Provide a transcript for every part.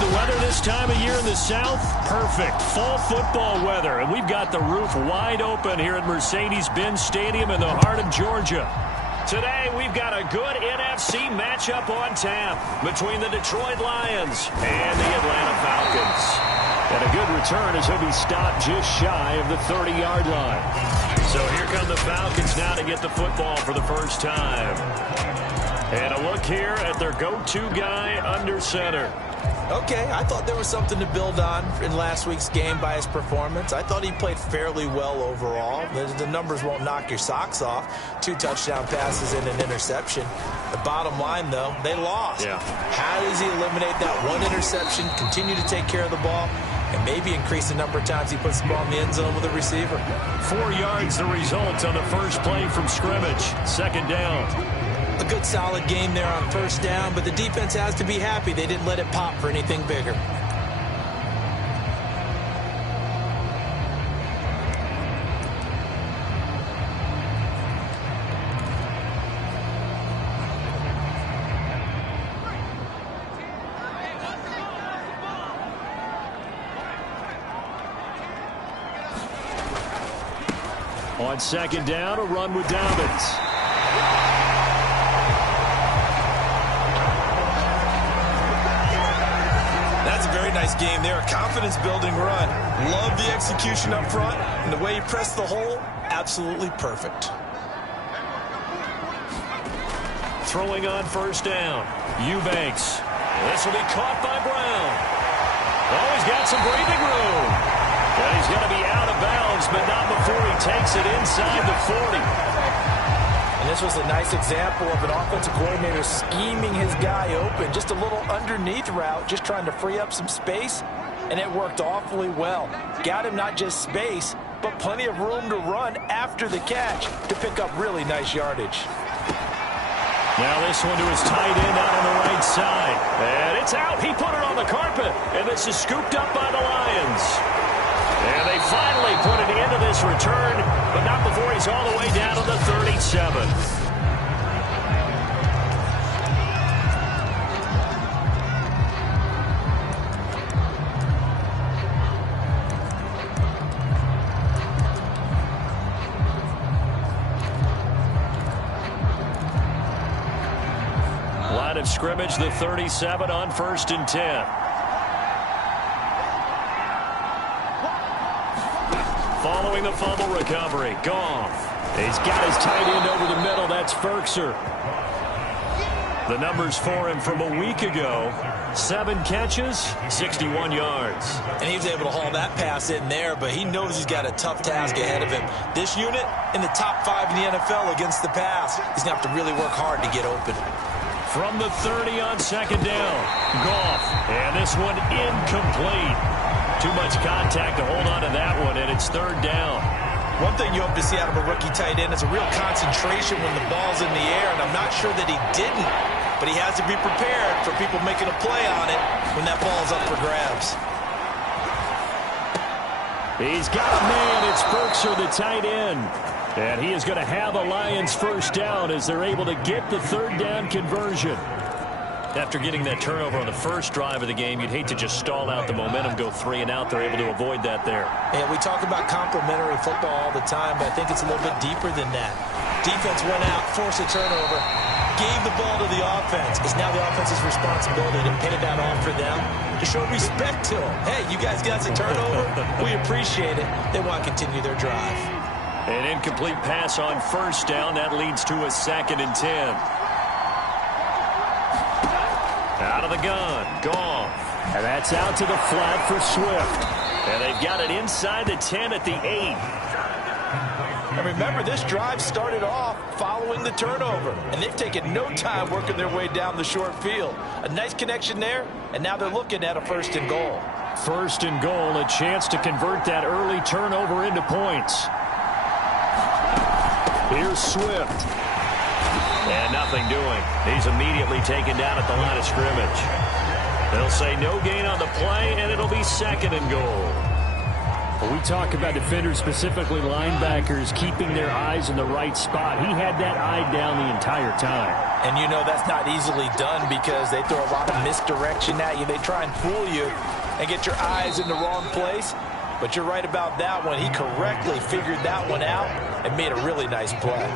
The weather this time of year in the South, perfect. Fall football weather. And we've got the roof wide open here at Mercedes-Benz Stadium in the heart of Georgia. Today, we've got a good NFC matchup on tap between the Detroit Lions and the Atlanta Falcons. And a good return as he'll be stopped just shy of the 30-yard line. So here come the Falcons now to get the football for the first time. And a look here at their go-to guy under center. Okay, I thought there was something to build on in last week's game by his performance. I thought he played fairly well overall. The numbers won't knock your socks off. 2 touchdown passes and an interception. The bottom line, though, they lost. Yeah. How does he eliminate that one interception, continue to take care of the ball, and maybe increase the number of times he puts the ball in the end zone with a receiver? 4 yards the result on the first play from scrimmage. Second down. A good solid game there on first down, but the defense has to be happy they didn't let it pop for anything bigger. On second down, a run with Dobbins. That's a very nice game there, a confidence-building run. Love the execution up front, and the way he pressed the hole, absolutely perfect. Throwing on first down, Eubanks. This will be caught by Brown. Oh, he's got some breathing room. And he's going to be out of bounds, but not before he takes it inside the 40. And this was a nice example of an offensive coordinator scheming his guy open. Just a little underneath route, just trying to free up some space, and it worked awfully well. Got him not just space, but plenty of room to run after the catch to pick up really nice yardage. Now this one to his tight end out on the right side. And it's out. He put it on the carpet, and this is scooped up by the Lions. And they finally put an end to this return, but not before he's all the way down to the 37. Line of scrimmage, the 37 on 1st and 10. Following the fumble recovery, Goff. He's got his tight end over the middle. That's Ferkser. The numbers for him from a week ago. 7 catches, 61 yards. And he was able to haul that pass in there, but he knows he's got a tough task ahead of him. This unit in the top 5 in the NFL against the pass. He's going to have to really work hard to get open. From the 30 on second down, Goff. And this one incomplete. Too much contact to hold on to that one, and it's 3rd down. One thing you hope to see out of a rookie tight end is a real concentration when the ball's in the air, and I'm not sure that he didn't, but he has to be prepared for people making a play on it when that ball's up for grabs. He's got a man. It's Ferkser, the tight end. And he is going to have a Lions first down as they're able to get the 3rd down conversion. After getting that turnover on the first drive of the game, you'd hate to just stall out the momentum, go 3 and out. They're able to avoid that there. Yeah, we talk about complementary football all the time, but I think it's a little bit deeper than that. Defense went out, forced a turnover, gave the ball to the offense. It's now the offense's responsibility to pay that off for them, to show respect to them. Hey, you guys got a turnover? We appreciate it. They want to continue their drive. An incomplete pass on first down. That leads to a 2nd and 10. Out of the gun, Goff. And that's out to the flat for Swift. And they've got it inside the 10 at the 8. And remember, this drive started off following the turnover. And they've taken no time working their way down the short field. A nice connection there, and now they're looking at a 1st and goal. 1st and goal, a chance to convert that early turnover into points. Here's Swift. And nothing doing. He's immediately taken down at the line of scrimmage. They'll say no gain on the play, and it'll be 2nd and goal. When we talk about defenders, specifically linebackers, keeping their eyes in the right spot, he had that eye down the entire time. And you know that's not easily done because they throw a lot of misdirection at you. They try and fool you and get your eyes in the wrong place. But you're right about that one. He correctly figured that one out and made a really nice play.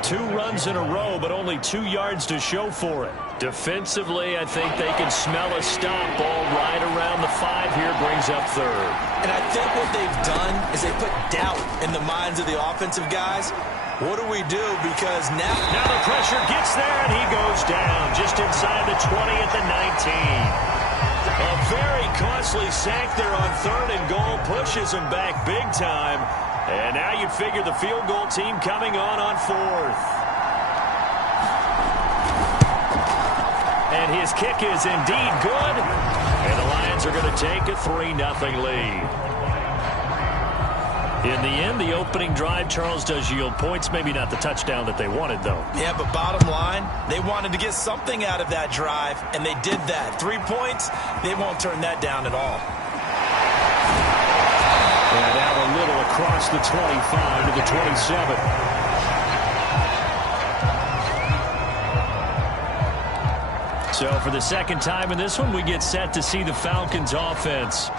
2 runs in a row, but only 2 yards to show for it. Defensively, I think they can smell a stop. Ball right around the 5 here, brings up third. And I think what they've done is they put doubt in the minds of the offensive guys. What do we do? Because now the pressure gets there, and he goes down just inside the 20 at the 19. A very costly sack there on 3rd and goal, pushes him back big time. And now you'd figure the field goal team coming on 4th. And his kick is indeed good. And the Lions are going to take a 3-0 lead. In the end, the opening drive, Charles, does yield points. Maybe not the touchdown that they wanted, though. Yeah, but bottom line, they wanted to get something out of that drive, and they did that. 3 points, they won't turn that down at all. And out a little across the 25 to the 27. So for the second time in this one, we get set to see the Falcons offense.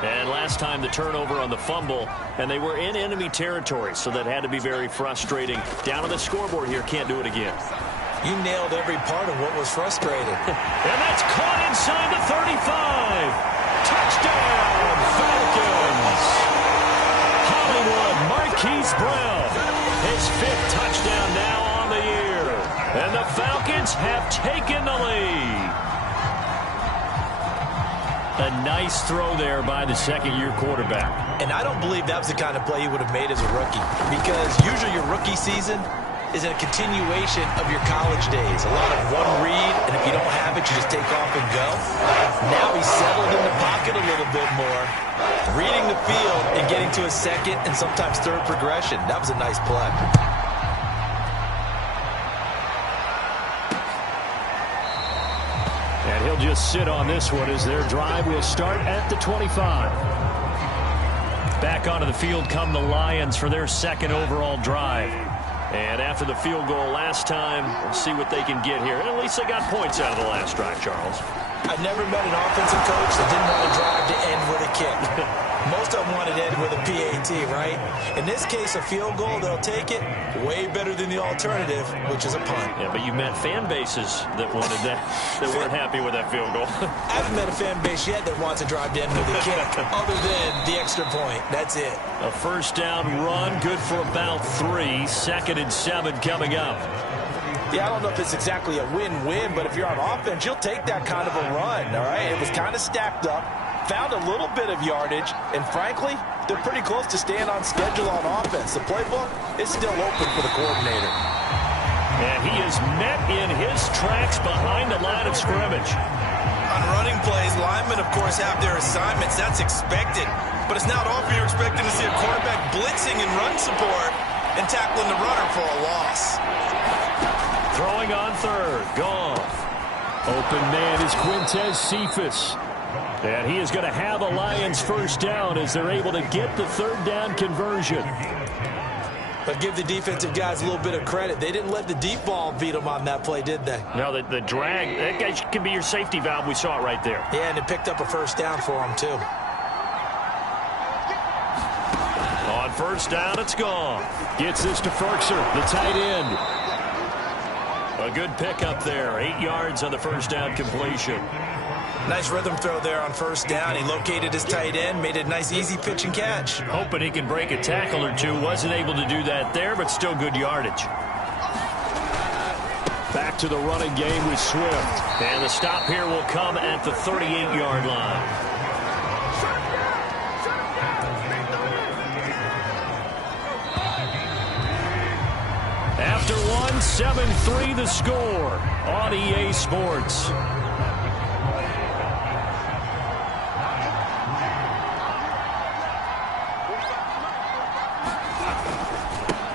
And last time the turnover on the fumble, and they were in enemy territory, so that had to be very frustrating. Down on the scoreboard here, can't do it again. You nailed every part of what was frustrating. And that's caught inside the 35. Touchdown, Falcons. Hollywood Marquise Brown, his 5th touchdown now on the year. And the Falcons have taken the lead. A nice throw there by the second-year quarterback. And I don't believe that was the kind of play he would have made as a rookie, because usually your rookie season is a continuation of your college days. A lot of one read, and if you don't have it, you just take off and go. Now he's settled in the pocket a little bit more, reading the field and getting to a second and sometimes third progression. That was a nice play. And he'll just sit on this one as their drive will start at the 25. Back onto the field come the Lions for their 2nd overall drive. And after the field goal last time, we'll see what they can get here. And at least they got points out of the last drive, Charles. I've never met an offensive coach that didn't want to drive to end with a kick. Most of them wanted to end with a PAT, right? In this case, a field goal, they'll take it. Way better than the alternative, which is a punt. Yeah, but you met fan bases that wanted that, that weren't happy with that field goal. I haven't met a fan base yet that wants to drive to end with a kick, other than the extra point. That's it. A 1st down run, good for about 3. 2nd and 7 coming up. Yeah, I don't know if it's exactly a win-win, but if you're on offense, you'll take that kind of a run, all right? It was kind of stacked up, found a little bit of yardage, and frankly, they're pretty close to staying on schedule on offense. The playbook is still open for the coordinator. And he is met in his tracks behind the line of scrimmage. On running plays, linemen, of course, have their assignments. That's expected. But it's not often you're expecting to see a quarterback blitzing in run support and tackling the runner for a loss. Throwing on 3rd, Goff. Open man is Quintez Cephas. And he is going to have a Lions 1st down as they're able to get the 3rd down conversion. But give the defensive guys a little bit of credit. They didn't let the deep ball beat them on that play, did they? No, the drag, that guy can be your safety valve. We saw it right there. Yeah, and it picked up a 1st down for them, too. On 1st down, it's gone. Gets this to Ferkser, the tight end. A good pickup there. 8 yards on the 1st down completion. Nice rhythm throw there on 1st down. He located his tight end, made a nice easy pitch and catch. Hoping he can break a tackle or two. Wasn't able to do that there, but still good yardage. Back to the running game with Swift. And the stop here will come at the 38-yard line. After one, 7-3 the score on EA Sports.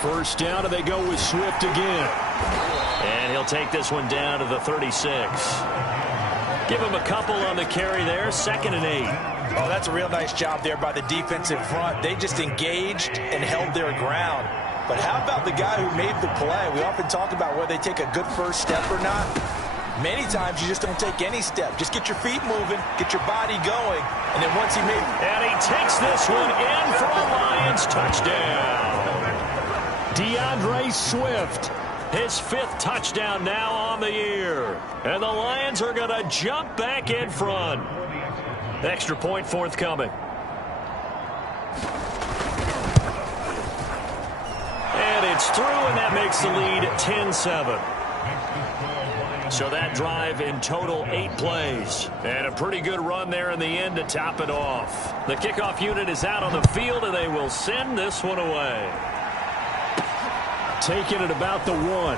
First down, and they go with Swift again. And he'll take this one down to the 36. Give him a couple on the carry there, 2nd and 8. Oh, that's a real nice job there by the defensive front. They just engaged and held their ground. But how about the guy who made the play? We often talk about whether they take a good first step or not. Many times you just don't take any step. Just get your feet moving, get your body going, and then once he made... And he takes this one in for a Lions touchdown. DeAndre Swift, his 5th touchdown now on the year. And the Lions are going to jump back in front. Extra point forthcoming. And it's through, and that makes the lead 10-7. So that drive in total 8 plays. And a pretty good run there in the end to top it off. The kickoff unit is out on the field, and they will send this one away. Taking it about the 1.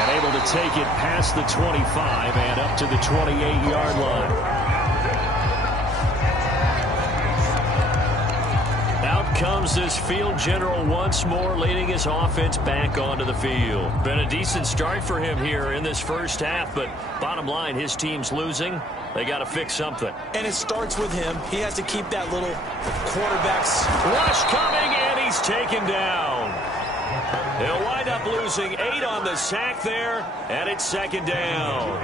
And able to take it past the 25 and up to the 28-yard line. Out comes this field general once more, leading his offense back onto the field. Been a decent start for him here in this first half, but bottom line, his team's losing. They got to fix something. And it starts with him. He has to keep that little quarterback's rush coming, and he's taken down. He'll wind up losing 8 on the sack there, and it's 2nd down.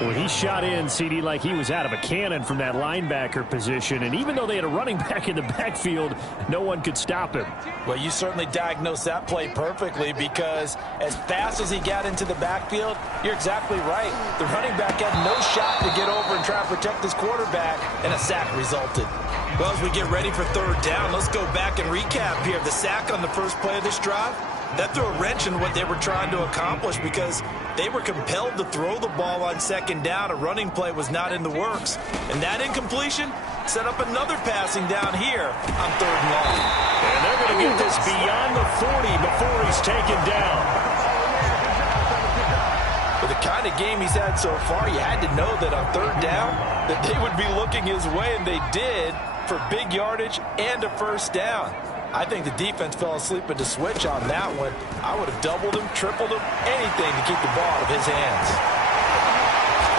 Well, he shot in, CD, like he was out of a cannon from that linebacker position. And even though they had a running back in the backfield, no one could stop him. Well, you certainly diagnosed that play perfectly, because as fast as he got into the backfield, you're exactly right. The running back had no shot to get over and try to protect his quarterback, and a sack resulted. Well, as we get ready for 3rd down, let's go back and recap here. The sack on the first play of this drive, that threw a wrench in what they were trying to accomplish, because they were compelled to throw the ball on 2nd down. A running play was not in the works. And that incompletion set up another passing down here on 3rd and long. And they're going to get this beyond the 40 before he's taken down. With the kind of game he's had so far, you had to know that on 3rd down that they would be looking his way, and they did, for big yardage and a 1st down. I think the defense fell asleep at the switch on that one. I would have doubled him, tripled him, anything to keep the ball out of his hands.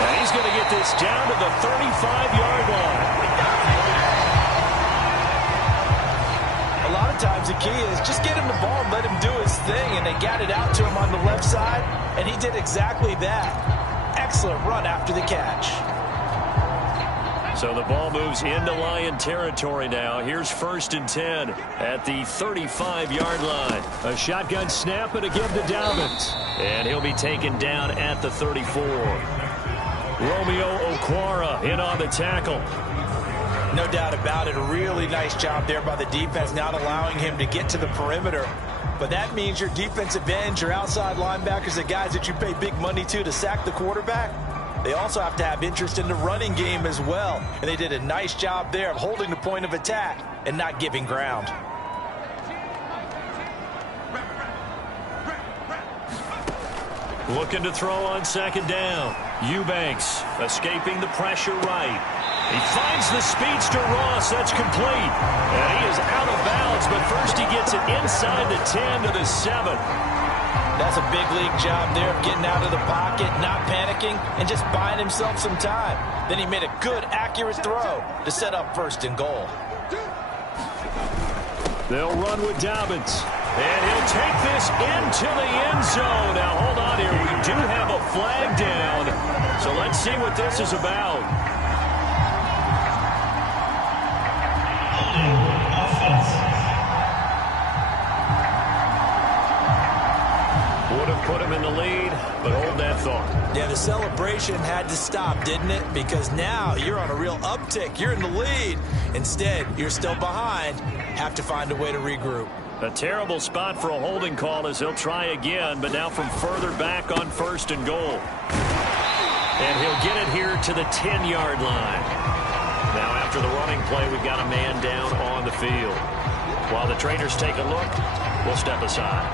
And he's going to get this down to the 35-yard line. A lot of times the key is just get him the ball and let him do his thing, and they got it out to him on the left side, and he did exactly that. Excellent run after the catch. So the ball moves into Lion territory now. Here's 1st and 10 at the 35-yard line. A shotgun snap, and again to Dobbins. And he'll be taken down at the 34. Romeo Okwara in on the tackle. No doubt about it. A really nice job there by the defense, not allowing him to get to the perimeter. But that means your defensive ends, your outside linebackers, the guys that you pay big money to sack the quarterback, they also have to have interest in the running game as well. And they did a nice job there of holding the point of attack and not giving ground. Looking to throw on 2nd down. Eubanks escaping the pressure right. He finds the speedster Ross. That's complete. And he is out of bounds, but first he gets it inside the 10 to the 7. That's a big league job there of getting out of the pocket, not panicking, and just buying himself some time. Then he made a good, accurate throw to set up 1st and goal. They'll run with Dobbins. And he'll take this into the end zone. Now, hold on here. We do have a flag down. So let's see what this is about. Would have put him in the lead, but hold that thought. Yeah, the celebration had to stop, didn't it? Because now you're on a real uptick. You're in the lead. Instead, you're still behind. Have to find a way to regroup. A terrible spot for a holding call as he'll try again, but now from further back on 1st and goal. And he'll get it here to the 10-yard line. Now after the running play, we've got a man down on the field. While the trainers take a look, we'll step aside.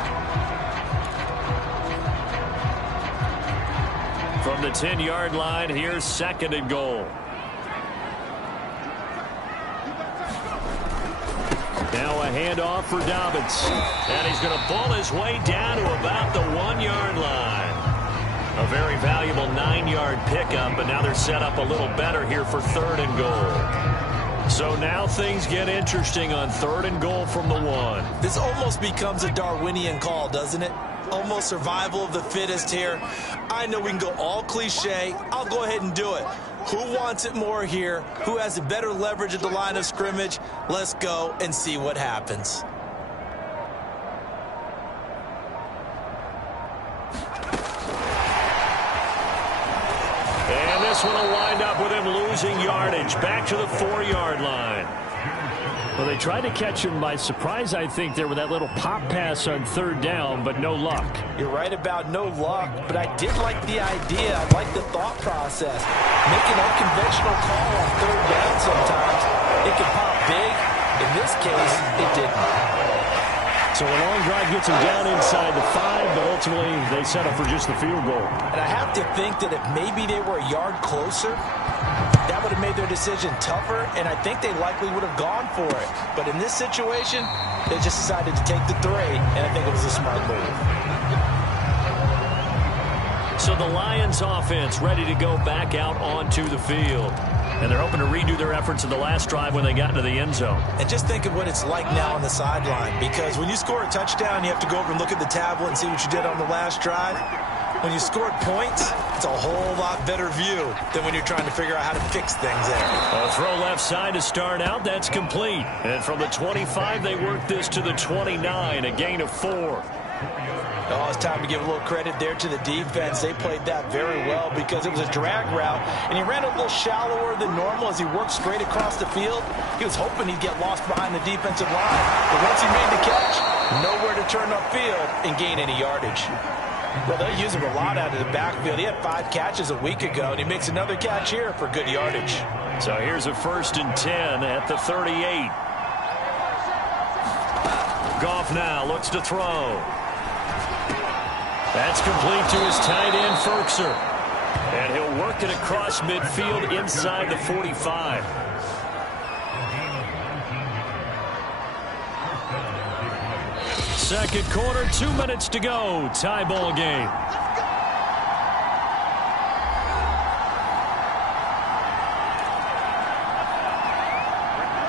From the 10-yard line, here's 2nd and goal. Now a handoff for Dobbins. And he's going to ball his way down to about the 1-yard line. A very valuable 9-yard pickup, but now they're set up a little better here for 3rd and goal. So now things get interesting on 3rd and goal from the 1. This almost becomes a Darwinian call, doesn't it? Almost survival of the fittest here. I know we can go all cliche. I'll go ahead and do it. Who wants it more here? Who has a better leverage at the line of scrimmage? Let's go and see what happens. And this one will wind up with him losing yardage. Back to the 4-yard line. Well, they tried to catch him by surprise, I think, there with that little pop pass on 3rd down, but no luck. You're right about no luck, but I did like the idea. I like the thought process. Make an unconventional call on 3rd down sometimes. It can pop big. In this case, it didn't. So a long drive gets him down inside the 5, but ultimately they settle for just the field goal. And I have to think that if maybe they were a yard closer, that would have made their decision tougher, and I think they likely would have gone for it. But in this situation, they just decided to take the 3, and I think it was a smart move. So the Lions offense ready to go back out onto the field. And they're hoping to redo their efforts in the last drive when they got into the end zone. And just think of what it's like now on the sideline, because when you score a touchdown, you have to go over and look at the tablet and see what you did on the last drive. When you scored points, it's a whole lot better view than when you're trying to figure out how to fix things there. A throw left side to start out. That's complete. And from the 25, they work this to the 29, a gain of 4. Oh, it's time to give a little credit there to the defense. They played that very well because it was a drag route, and he ran a little shallower than normal as he worked straight across the field. He was hoping he'd get lost behind the defensive line, but once he made the catch, nowhere to turn upfield and gain any yardage. Well, they use him a lot out of the backfield. He had 5 catches a week ago, and he makes another catch here for good yardage. So here's a 1st and 10 at the 38. Goff now looks to throw. That's complete to his tight end, Ferkser. And he'll work it across midfield inside the 45. Second quarter, 2 minutes to go. Tie ball game.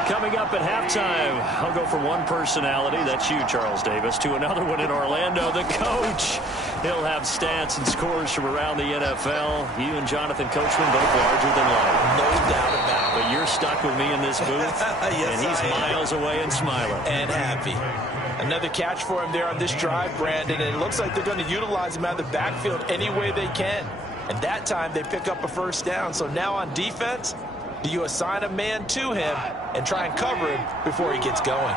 Coming up at halftime, I'll go from one personality, that's you, Charles Davis, to another one in Orlando, the coach. He'll have stats and scores from around the NFL. You and Jonathan Coachman both larger than life. No doubt about it. But you're stuck with me in this booth, yes, and he's miles away and smiling. And happy. Another catch for him there on this drive, Brandon, and it looks like they're going to utilize him out of the backfield any way they can. And that time they pick up a 1st down. So now on defense, do you assign a man to him and try and cover him before he gets going?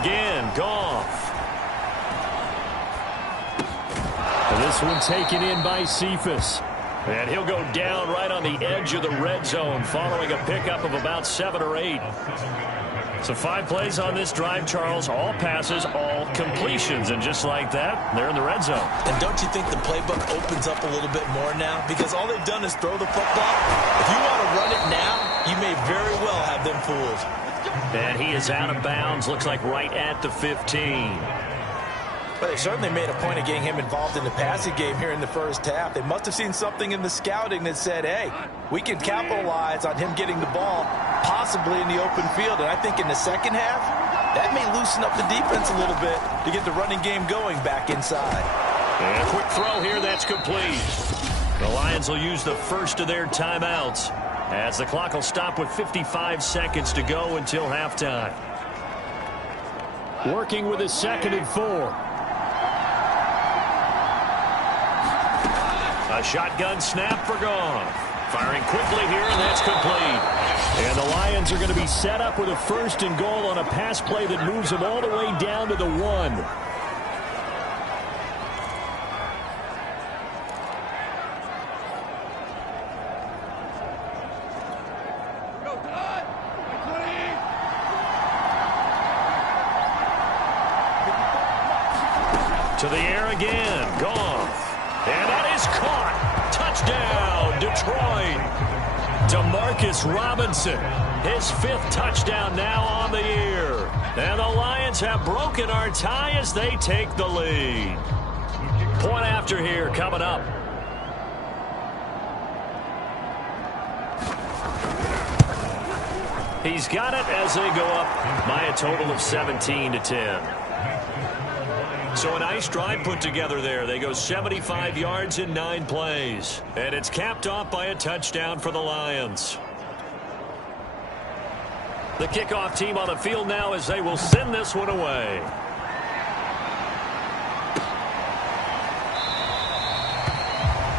Again, Goff. And this one taken in by Cephas. And he'll go down right on the edge of the red zone following a pickup of about 7 or 8. So 5 plays on this drive, Charles. All passes, all completions. And just like that, they're in the red zone. And don't you think the playbook opens up a little bit more now? Because all they've done is throw the football. If you want to run it now, you may very well have them fooled. And he is out of bounds. Looks like right at the 15. But they certainly made a point of getting him involved in the passing game here in the first half. They must have seen something in the scouting that said, hey, we can capitalize on him getting the ball, possibly in the open field. And I think in the second half, that may loosen up the defense a little bit to get the running game going back inside. And a quick throw here, that's complete. The Lions will use the first of their timeouts as the clock will stop with 55 seconds to go until halftime. Working with his 2nd and 4. A shotgun snap for Goff. Firing quickly here, and that's complete. And the Lions are going to be set up with a 1st and goal on a pass play that moves them all the way down to the 1. To the air again, Goff. And that is caught. Touchdown, Detroit. Demarcus Robinson, his 5th touchdown now on the year. And the Lions have broken our tie as they take the lead. Point after here coming up. He's got it as they go up by a total of 17-10. So a nice drive put together there. They go 75 yards in 9 plays. And it's capped off by a touchdown for the Lions. The kickoff team on the field now as they will send this one away.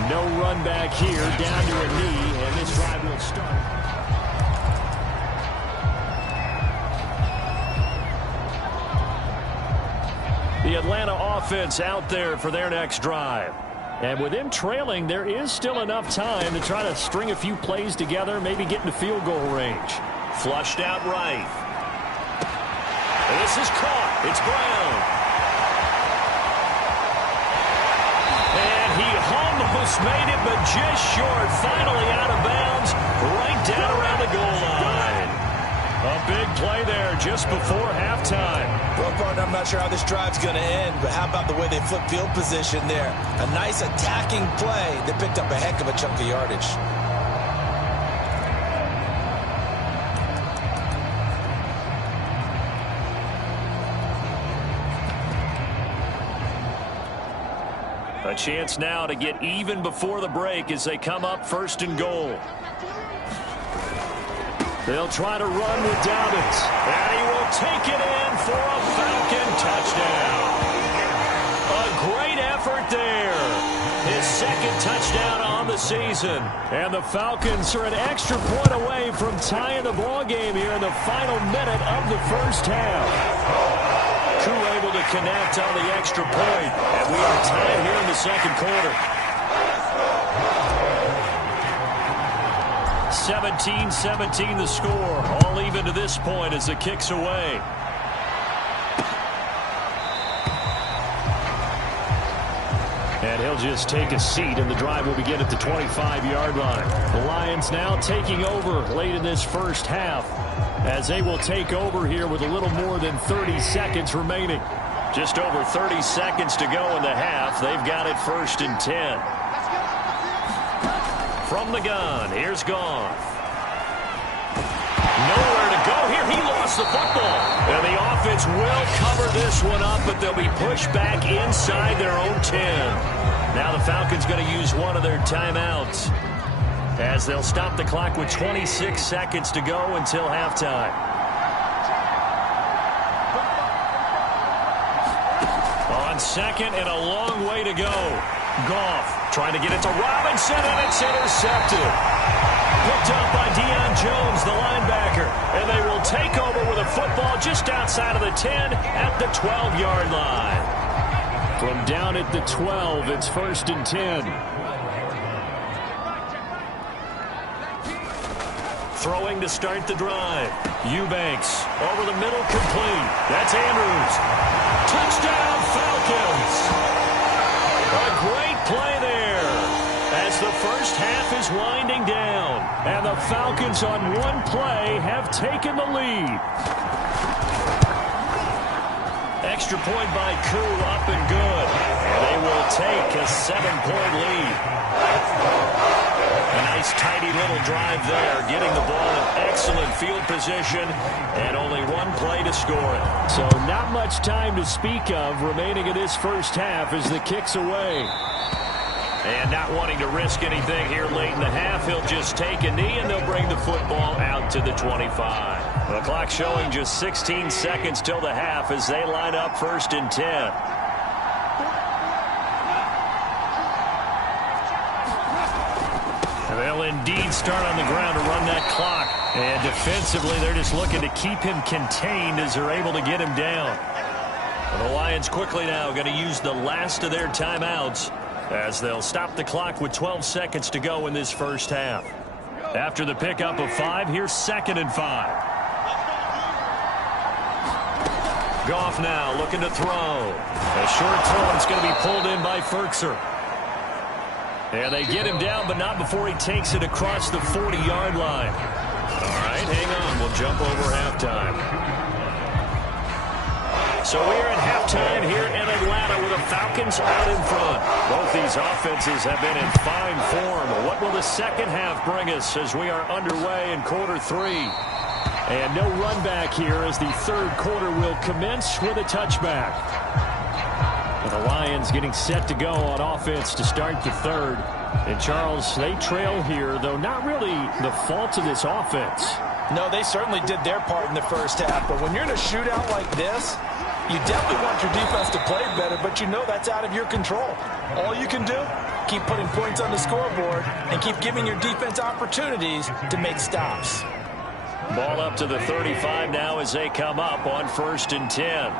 No run back here, down to a knee, and this drive will start. The Atlanta offense out there for their next drive. And with them trailing, there is still enough time to try to string a few plays together, maybe get into field goal range. Flushed out right. And this is caught. It's Brown. And he almost made it, but just short. Finally out of bounds, right down around the goal line. A big play there just before halftime. Well, partner, I'm not sure how this drive's going to end, but how about the way they flip field position there? A nice attacking play that picked up a heck of a chunk of yardage. A chance now to get even before the break as they come up 1st and goal. They'll try to run with Dobbins, and he will take it in for a Falcon touchdown. A great effort there. His 2nd touchdown on the season. And the Falcons are an extra point away from tying the ball game here in the final minute of the first half. Crew able to connect on the extra point, and we are tied here in the 2nd quarter. 17-17 the score. All even to this point as the kick's away. And he'll just take a seat, and the drive will begin at the 25-yard line. The Lions now taking over late in this first half as they will take over here with a little more than 30 seconds remaining. Just over 30 seconds to go in the half. They've got it 1st and 10. From the gun, here's Goff. Nowhere to go here. He lost the football. And the offense will cover this one up, but they'll be pushed back inside their own 10. Now the Falcons going to use one of their timeouts as they'll stop the clock with 26 seconds to go until halftime. On 2nd and a long way to go. Goff trying to get it to Robinson, and it's intercepted. Picked up by Deion Jones, the linebacker. And they will take over with a football just outside of the 10 at the 12-yard line. From down at the 12, it's 1st and 10. Throwing to start the drive. Eubanks over the middle, complete. That's Andrews. Touchdown, Falcons. A great play there as the first half is winding down. And the Falcons on one play have taken the lead. Extra point by Koo, up and good. And they will take a 7-point lead. A nice tidy little drive there, getting the ball in excellent field position, and only one play to score it. So not much time to speak of remaining in this first half as the kick's away. And not wanting to risk anything here late in the half, he'll just take a knee, and they'll bring the football out to the 25. The clock showing just 16 seconds till the half as they line up 1st and 10. They'll indeed start on the ground to run that clock. And defensively, they're just looking to keep him contained as they're able to get him down. And the Lions quickly now going to use the last of their timeouts as they'll stop the clock with 12 seconds to go in this first half. After the pickup of 5, here's 2nd and 5. Goff now looking to throw. A short throw, and it's going to be pulled in by Ferkser. And they get him down, but not before he takes it across the 40-yard line. All right, hang on. We'll jump over halftime. So we are at halftime here in Atlanta with the Falcons out in front. Both these offenses have been in fine form. What will the second half bring us as we are underway in quarter 3? And no run back here as the third quarter will commence with a touchback. And the Lions getting set to go on offense to start the third. And Charles, they trail here, though not really the fault of this offense. No, they certainly did their part in the first half. But when you're in a shootout like this, you definitely want your defense to play better, but you know that's out of your control. All you can do, keep putting points on the scoreboard and keep giving your defense opportunities to make stops. Ball up to the 35 now as they come up on 1st and 10.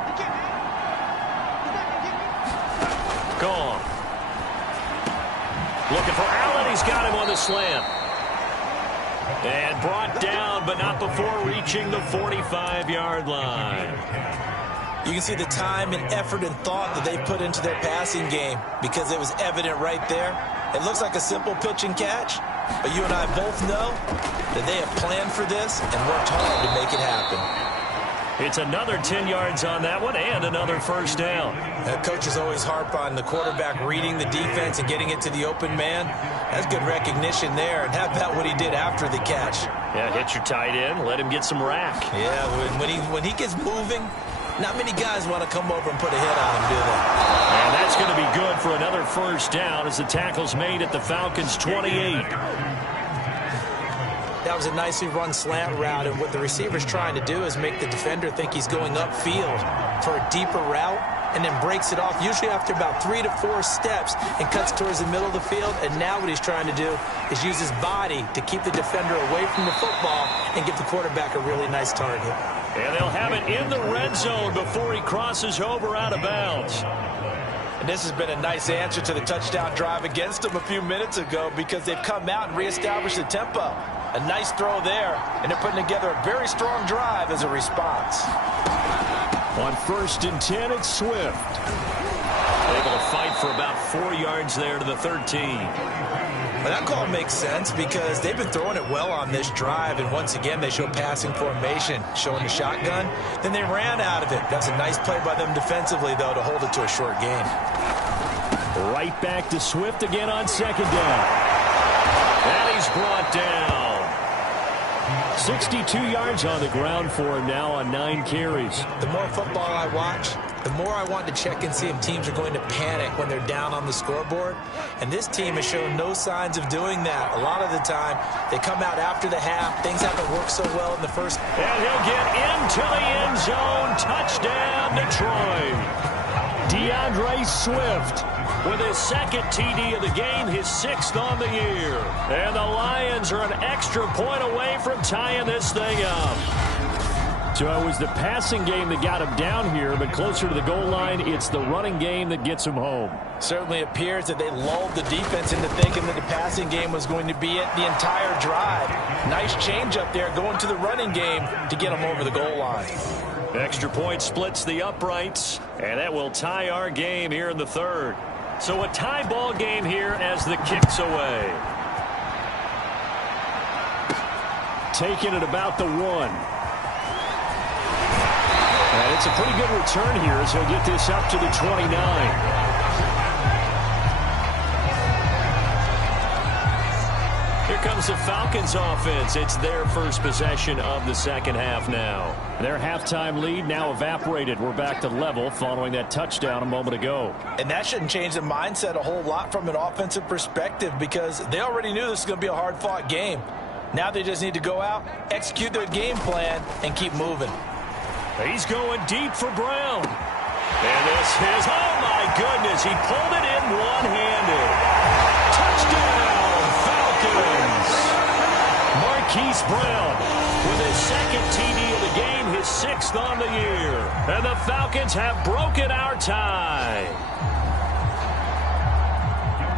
Gone. Looking for Allen. He's got him on the slant. And brought down, but not before reaching the 45-yard line. You can see the time and effort and thought that they put into their passing game because it was evident right there. It looks like a simple pitch and catch, but you and I both know that they have planned for this and worked hard to make it happen. It's another 10 yards on that one and another first down. Coaches always harp on the quarterback reading the defense and getting it to the open man. That's good recognition there. And how about what he did after the catch? Yeah, hit your tight end, let him get some rack. Yeah, when he gets moving, not many guys want to come over and put a hit on him, do they? And that's going to be good for another first down as the tackle's made at the Falcons' 28. That was a nicely run slant route, and what the receiver's trying to do is make the defender think he's going upfield for a deeper route and then breaks it off, usually after about 3 to 4 steps, and cuts towards the middle of the field. And now what he's trying to do is use his body to keep the defender away from the football and give the quarterback a really nice target. And they'll have it in the red zone before he crosses over out of bounds. And this has been a nice answer to the touchdown drive against them a few minutes ago because they've come out and reestablished the tempo. A nice throw there, and they're putting together a very strong drive as a response. On 1st and 10, it's Swift. Able to fight for about 4 yards there to the 13. Well, that call makes sense because they've been throwing it well on this drive, and once again they show passing formation, showing the shotgun. Then they ran out of it. That's a nice play by them defensively, though, to hold it to a short gain. Right back to Swift again on 2nd down. And he's brought down. 62 yards on the ground for him now on 9 carries. The more football I watch, the more I want to check and see if teams are going to panic when they're down on the scoreboard. And this team has shown no signs of doing that. A lot of the time, they come out after the half. Things haven't worked so well in the first. And he'll get into the end zone. Touchdown, Detroit. DeAndre Swift with his 2nd TD of the game, his 6th on the year. And the Lions are an extra point away from tying this thing up. So it was the passing game that got him down here, but closer to the goal line, it's the running game that gets him home. Certainly appears that they lulled the defense into thinking that the passing game was going to be it the entire drive. Nice change up there going to the running game to get them over the goal line. Extra point splits the uprights, and that will tie our game here in the third. So a tie ball game here as the kick's away. Taking it about the 1. And it's a pretty good return here as he'll get this up to the 29. Here comes the Falcons offense. It's their first possession of the second half now. Their halftime lead now evaporated. We're back to level following that touchdown a moment ago. And that shouldn't change the mindset a whole lot from an offensive perspective because they already knew this was going to be a hard-fought game. Now they just need to go out, execute their game plan, and keep moving. He's going deep for Brown. And this is, oh my goodness, he pulled it in one-handed. Touchdown, Falcons. Marquise Brown with his 2nd TD of the game, his 6th on the year. And the Falcons have broken our tie.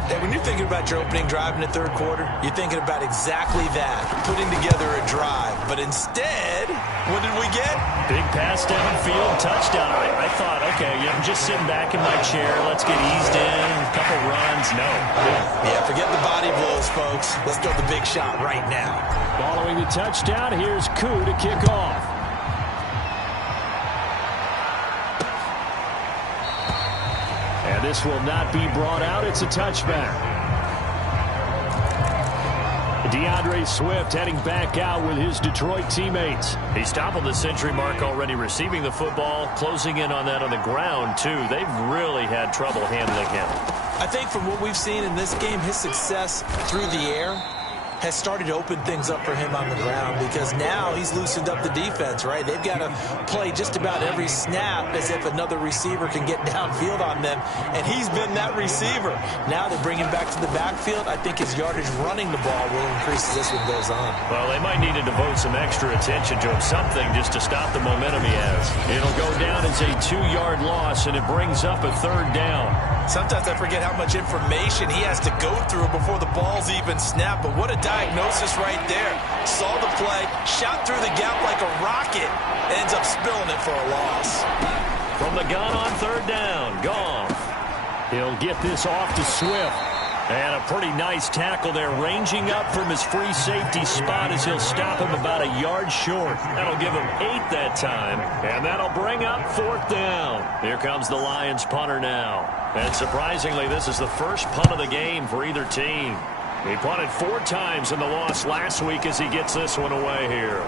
Hey, when you're thinking about your opening drive in the third quarter, you're thinking about exactly that, putting together a drive. But instead, what did we get? Big pass downfield, touchdown. I thought, okay, I'm just sitting back in my chair. Let's get eased in, a couple runs. No. Yeah, forget the body blows, folks. Let's throw the big shot right now. Following the touchdown, here's Koo to kick off. This will not be brought out. It's a touchback. DeAndre Swift heading back out with his Detroit teammates. He's toppled the century mark already receiving the football, closing in on that on the ground, too. They've really had trouble handling him. I think from what we've seen in this game, his success through the air has started to open things up for him on the ground, because now he's loosened up the defense, right? They've got to play just about every snap as if another receiver can get downfield on them, and he's been that receiver. Now they bring him back to the backfield. I think his yardage running the ball will increase as this one goes on. Well, they might need to devote some extra attention to him, something just to stop the momentum he has. It'll go down as a 2-yard loss, and it brings up a 3rd down. Sometimes I forget how much information he has to go through before the ball's even snapped, but what a diagnosis right there. Saw the play, shot through the gap like a rocket, ends up spilling it for a loss. From the gun on 3rd down, Goff. He'll get this off to Swift. And a pretty nice tackle there, ranging up from his free safety spot as he'll stop him about a yard short. That'll give him 8 that time, and that'll bring up 4th down. Here comes the Lions punter now. And surprisingly, this is the first punt of the game for either team. He punted 4 times in the loss last week as he gets this one away here.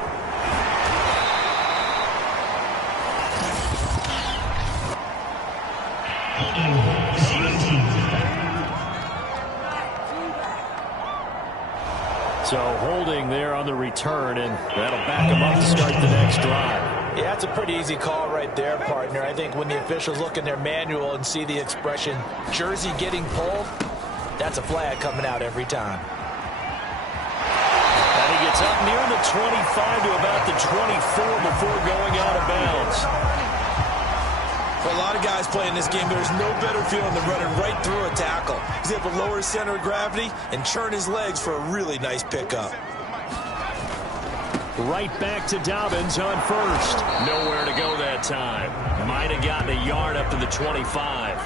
So holding there on the return, and that'll back him up to start the next drive. Yeah, that's a pretty easy call right there, partner. I think when the officials look in their manual and see the expression jersey getting pulled, that's a flag coming out every time. And he gets up near the 25 to about the 24 before going out of bounds. For a lot of guys playing this game, there's no better feeling than running right through a tackle. He's able to lower his center of gravity and churn his legs for a really nice pickup. Right back to Dobbins on 1st. Nowhere to go that time. Might have gotten a yard up to the 25.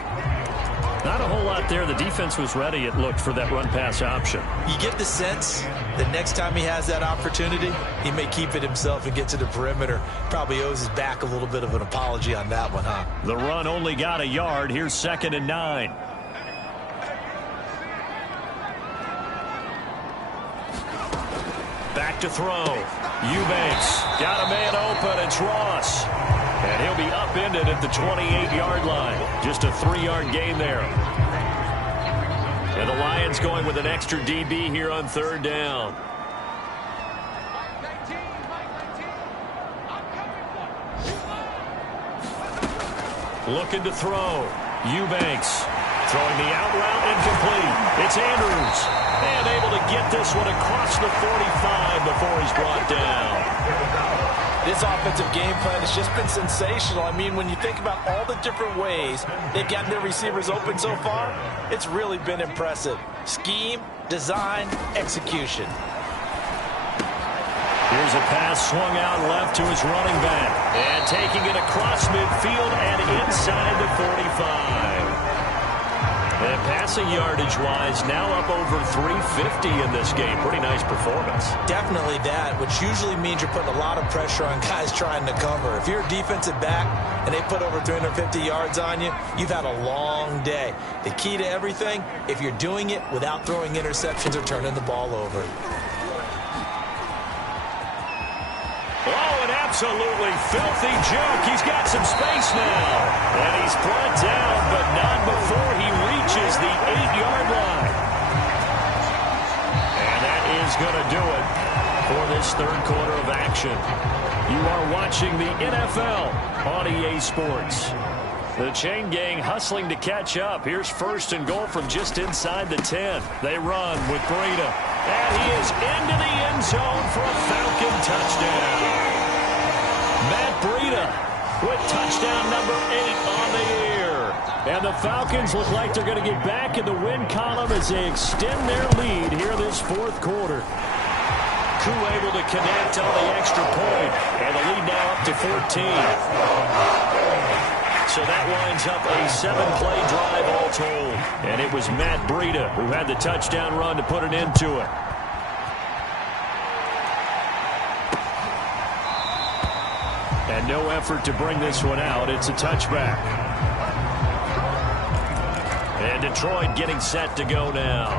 Not a whole lot there. The defense was ready, it looked, for that run-pass option. You get the sense that next time he has that opportunity, he may keep it himself and get to the perimeter. Probably owes his back a little bit of an apology on that one, huh? The run only got a yard. Here's 2nd and 9. Back to throw. Eubanks got a man open. It's Ross. And he'll be upended at the 28-yard line. Just a 3-yard gain there. And the Lions going with an extra DB here on 3rd down. Looking to throw. Eubanks throwing the out route incomplete. It's Andrews. And able to get this one across the 45 before he's brought down. This offensive game plan has just been sensational. I mean, when you think about all the different ways they've gotten their receivers open so far, it's really been impressive. Scheme, design, execution. Here's a pass swung out left to his running back. And taking it across midfield and inside the 45. And passing yardage-wise, now up over 350 in this game. Pretty nice performance. Definitely that, which usually means you're putting a lot of pressure on guys trying to cover. If you're a defensive back and they put over 350 yards on you, you've had a long day. The key to everything, if you're doing it without throwing interceptions or turning the ball over. Oh, an absolutely filthy joke. He's got some space now. And he's brought down, but not before he reaches the 8-yard line. And that is going to do it for this 3rd quarter of action. You are watching the NFL on EA Sports. The chain gang hustling to catch up. Here's 1st and goal from just inside the 10. They run with Breida. And he is into the end zone for a Falcon touchdown. Matt Breida with touchdown number 8 on the year. And the Falcons look like they're going to get back in the win column as they extend their lead here this 4th quarter. Koo able to connect on the extra point. And the lead now up to 14. So that winds up a 7-play drive all told. And it was Matt Breida who had the touchdown run to put an end to it. And no effort to bring this one out. It's a touchback. And Detroit getting set to go now.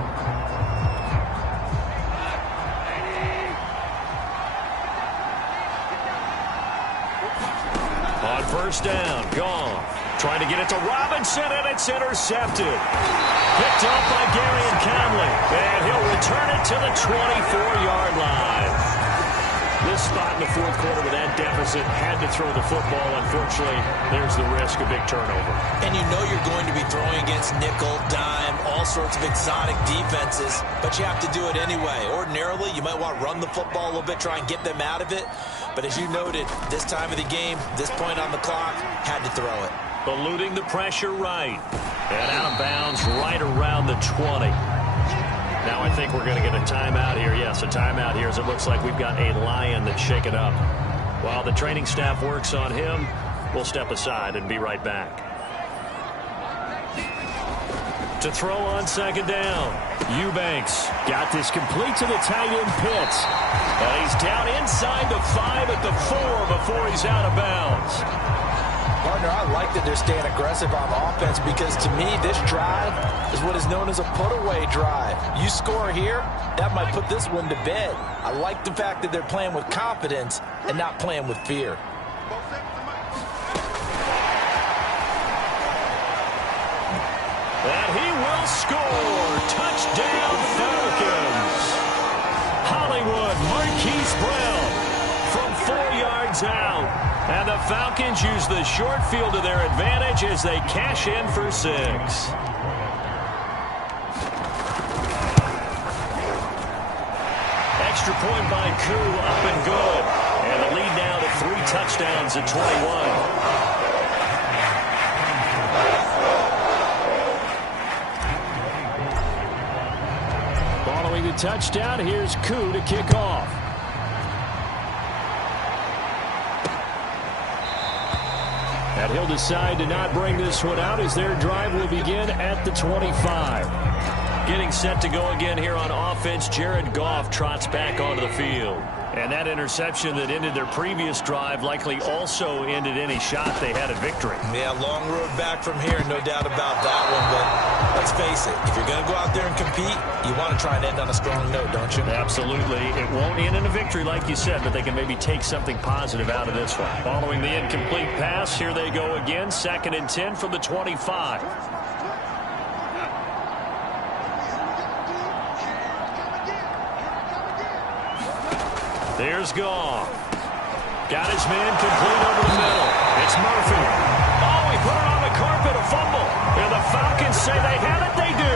On first down, Goff trying to get it to Robinson, and it's intercepted. Picked up by Gary and Conley, and he'll return it to the 24-yard line. This spot in the fourth quarter with that deficit, had to throw the football. Unfortunately, there's the risk of big turnover. And you know you're going to be throwing against nickel, dime, all sorts of exotic defenses, but you have to do it anyway. Ordinarily, you might want to run the football a little bit, try and get them out of it. But as you noted, this time of the game, this point on the clock, had to throw it. Eluding the pressure right. And out of bounds right around the 20. Now I think we're going to get a timeout here. Yes, a timeout here as it looks like we've got a Lion that's shaken up. While the training staff works on him, we'll step aside and be right back. To throw on second down, Eubanks got this complete to the tight end Pitts. And he's down inside the 5 at the 4 before he's out of bounds. Partner, I like that they're staying aggressive on offense because to me this drive is what is known as a put-away drive. You score here, that might put this one to bed. I like the fact that they're playing with confidence and not playing with fear. And he will score. Touchdown Falcons. Hollywood Marquise Brown from 4 yards out. And the Falcons use the short field to their advantage as they cash in for 6. Extra point by Koo, up and good. And the lead now to 3 touchdowns at 21. Following the touchdown, here's Koo to kick off. And he'll decide to not bring this one out as their drive will begin at the 25. Getting set to go again here on offense, Jared Goff trots back onto the field. And that interception that ended their previous drive likely also ended any shot they had at victory. Yeah, long road back from here, no doubt about that one. But let's face it, if you're going to go out there and compete, you want to try and end on a strong note, don't you? Absolutely. It won't end in a victory like you said, but they can maybe take something positive out of this one. Following the incomplete pass, here they go again. 2nd and 10 from the 25. There's Goff. Got his man complete over the middle. It's Murphy. Oh, he put it on the carpet, a fumble. And the Falcons say they have it, they do.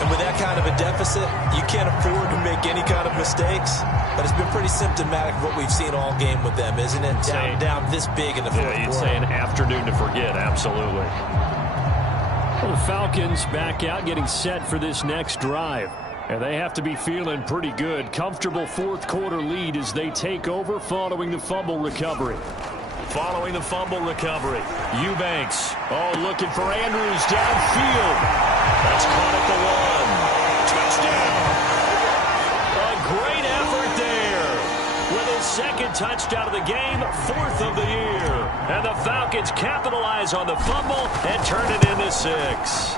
And with that kind of a deficit, you can't afford to make any kind of mistakes. But it's been pretty symptomatic of what we've seen all game with them, isn't it? Down this big in the fourth quarter. Yeah, you'd say an afternoon to forget, absolutely. Well, the Falcons back out getting set for this next drive. And they have to be feeling pretty good. Comfortable fourth quarter lead as they take over following the fumble recovery. Following the fumble recovery, Eubanks. Oh, looking for Andrews downfield. That's caught at the 1. Touchdown. A great effort there. With his 2nd touchdown of the game, 4th of the year. And the Falcons capitalize on the fumble and turn it into 6.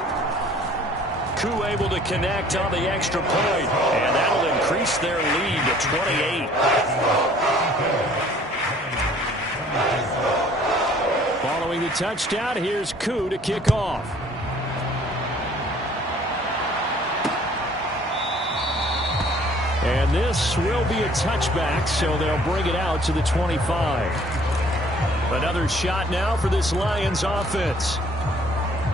Koo able to connect on the extra point, and that'll increase their lead to 28. Following the touchdown, here's Koo to kick off. And this will be a touchback, so they'll bring it out to the 25. Another shot now for this Lions offense.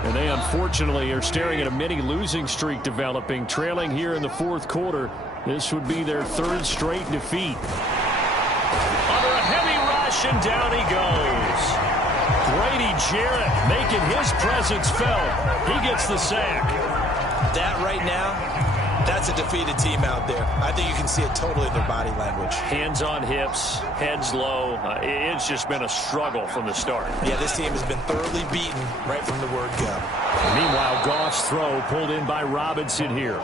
And they unfortunately are staring at a mini losing streak developing, trailing here in the fourth quarter. This would be their 3rd straight defeat. Under a heavy rush, and down he goes. Grady Jarrett making his presence felt. He gets the sack. That right now, that's a defeated team out there. I think you can see it totally in their body language. Hands on hips, heads low. It's just been a struggle from the start. Yeah, this team has been thoroughly beaten right from the word go. Meanwhile, Goff's throw pulled in by Robinson here.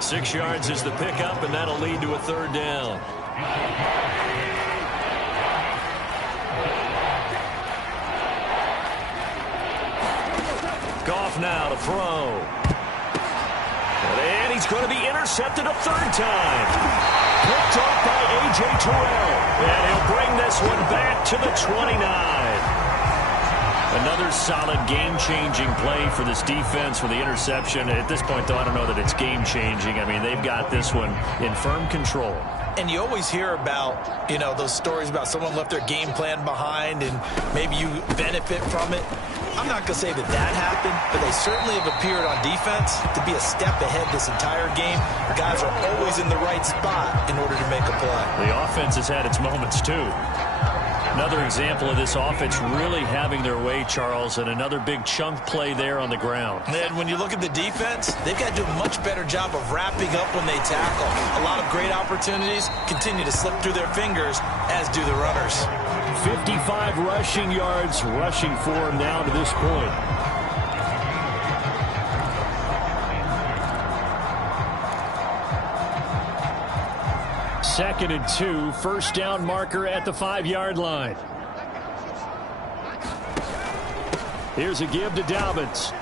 6 yards is the pickup, and that'll lead to a 3rd down. Goff Goff now to throw. And he's going to be intercepted a third time. Picked off by A.J. Terrell. And he'll bring this one back to the 29. Another solid game-changing play for this defense with the interception. At this point, though, I don't know that it's game-changing. I mean, they've got this one in firm control. And you always hear about, those stories about someone left their game plan behind and maybe you benefit from it. I'm not going to say that happened, but they certainly have appeared on defense to be a step ahead this entire game. The guys are always in the right spot in order to make a play. The offense has had its moments, too. Another example of this offense really having their way, Charles, and another big chunk play there on the ground. And when you look at the defense, they've got to do a much better job of wrapping up when they tackle. A lot of great opportunities continue to slip through their fingers, as do the runners. 55 rushing yards rushing for him now to this point. Second and 2, first down marker at the 5-yard line. Here's a give to Dobbins.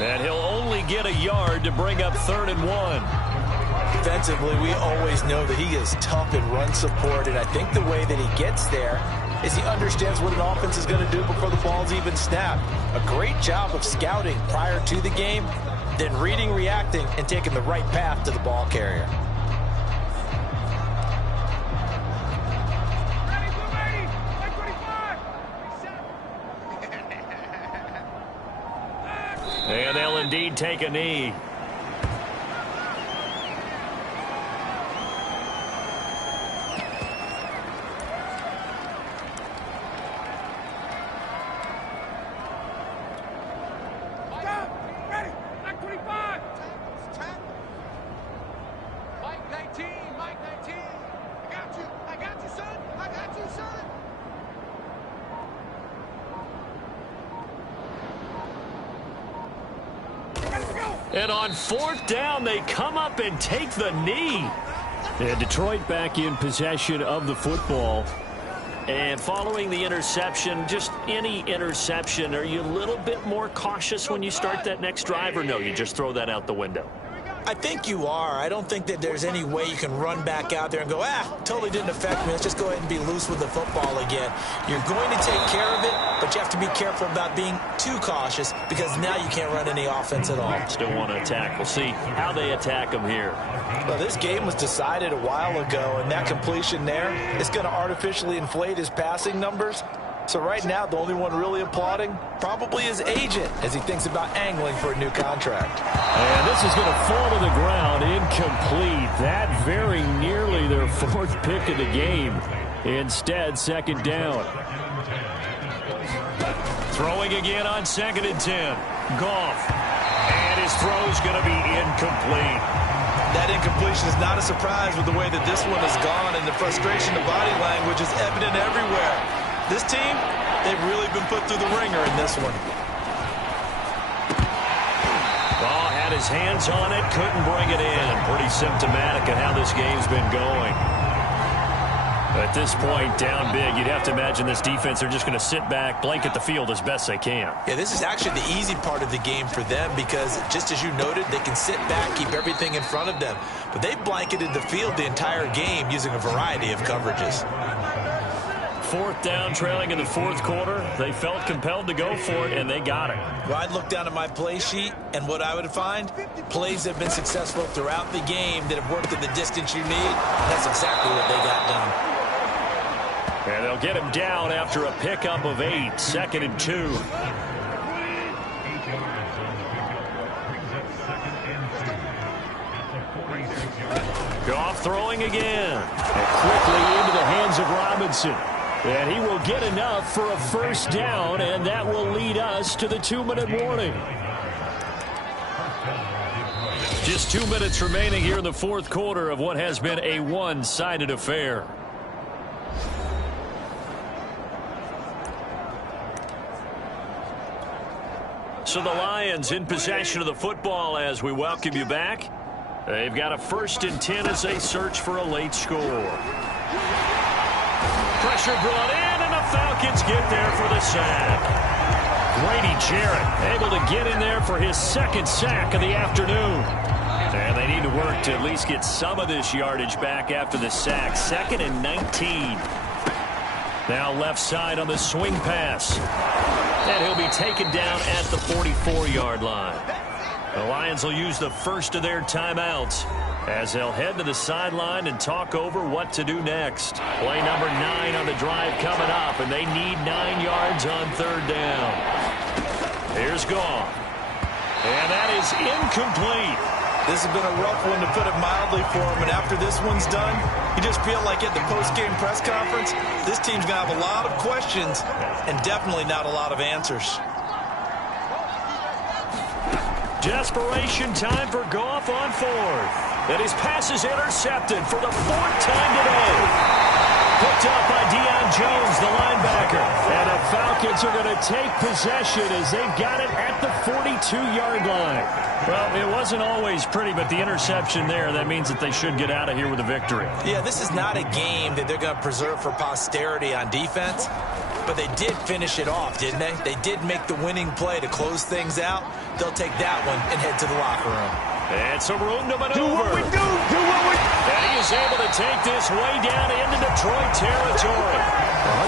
And he'll only get a yard to bring up 3rd and 1. Defensively, we always know that he is tough in run support, and I think the way that he gets there is he understands what an offense is going to do before the ball's even snapped. A great job of scouting prior to the game, then reading, reacting, and taking the right path to the ball carrier. And they'll indeed take a knee. And on 4th down, they come up and take the knee. And Detroit back in possession of the football. And following the interception, just any interception, are you a little bit more cautious when you start that next drive, or no, you just throw that out the window? I think you are. I don't think that there's any way you can run back out there and go, totally didn't affect me. Let's just go ahead and be loose with the football again. You're going to take care of it, but you have to be careful about being too cautious because now you can't run any offense at all. Still want to attack. We'll see how they attack them here. Well, this game was decided a while ago, and that completion there is going to artificially inflate his passing numbers. So right now, the only one really applauding probably his agent as he thinks about angling for a new contract. And this is going to fall to the ground, incomplete. That very nearly their 4th pick of the game. Instead, 2nd down. Throwing again on 2nd and 10. Goff. And his throw's going to be incomplete. That incompletion is not a surprise with the way that this one has gone, and the frustration of body language is evident everywhere. This team, they've really been put through the ringer in this one. Ball had his hands on it, couldn't bring it in. Pretty symptomatic of how this game's been going. At this point, down big, you'd have to imagine this defense are just going to sit back, blanket the field as best they can. Yeah, this is actually the easy part of the game for them because, just as you noted, they can sit back, keep everything in front of them. But they blanketed the field the entire game using a variety of coverages. 4th down, trailing in the 4th quarter. They felt compelled to go for it, and they got it. Well, I'd look down at my play sheet, and what I would find, plays have been successful throughout the game that have worked at the distance you need. That's exactly what they got done. And they'll get him down after a pickup of 8, 2nd and 2. Goff throwing again. And quickly into the hands of Robinson. And he will get enough for a 1st down, and that will lead us to the 2-minute warning. Just 2 minutes remaining here in the 4th quarter of what has been a one-sided affair. So the Lions in possession of the football as we welcome you back. They've got a 1st and 10 as they search for a late score. Pressure brought in, and the Falcons get there for the sack. Grady Jarrett able to get in there for his second sack of the afternoon. And they need to work to at least get some of this yardage back after the sack. 2nd and 19. Now left side on the swing pass. And he'll be taken down at the 44-yard line. The Lions will use the first of their timeouts as they'll head to the sideline and talk over what to do next. Play number 9 on the drive coming up, and they need 9 yards on 3rd down. Here's Goff. And that is incomplete. This has been a rough one, to put it mildly, for him. And after this one's done, you just feel like at the post-game press conference, this team's going to have a lot of questions and definitely not a lot of answers. Desperation time for Goff on 4th. And his pass is intercepted for the 4th time today. Picked up by Deion Jones, the linebacker. And the Falcons are going to take possession as they've got it at the 42-yard line. Well, it wasn't always pretty, but the interception there, that means that they should get out of here with a victory. Yeah, this is not a game that they're going to preserve for posterity on defense, but they did finish it off, didn't they? They did make the winning play to close things out. They'll take that one and head to the locker room. And some room to maneuver. Do what we do. Do what we do. And he is able to take this way down into Detroit territory.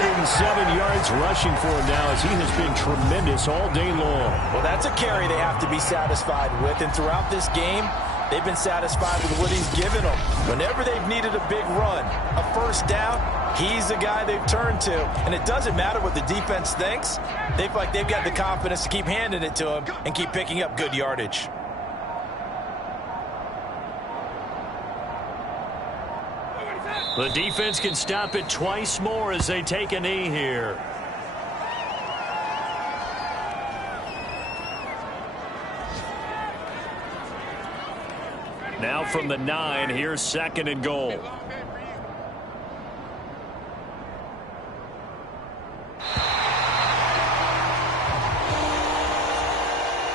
107 yards rushing for him now as he has been tremendous all day long. Well, that's a carry they have to be satisfied with. And throughout this game, they've been satisfied with what he's given them. Whenever they've needed a big run, a first down, he's the guy they've turned to. And it doesn't matter what the defense thinks. They feel like they've got the confidence to keep handing it to him and keep picking up good yardage. The defense can stop it twice more as they take a knee here. Now from the 9, here's 2nd and goal.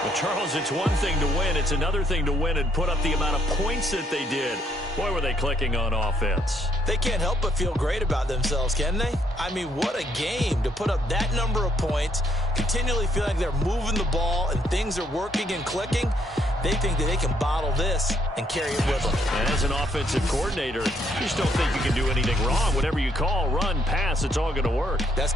Well, Charles, it's one thing to win. It's another thing to win and put up the amount of points that they did. Boy, were they clicking on offense. They can't help but feel great about themselves, can they? I mean, what a game to put up that number of points, continually feeling like they're moving the ball and things are working and clicking. They think that they can bottle this and carry it with them. And as an offensive coordinator, you just don't think you can do anything wrong. Whatever you call, run, pass, it's all going to work. That's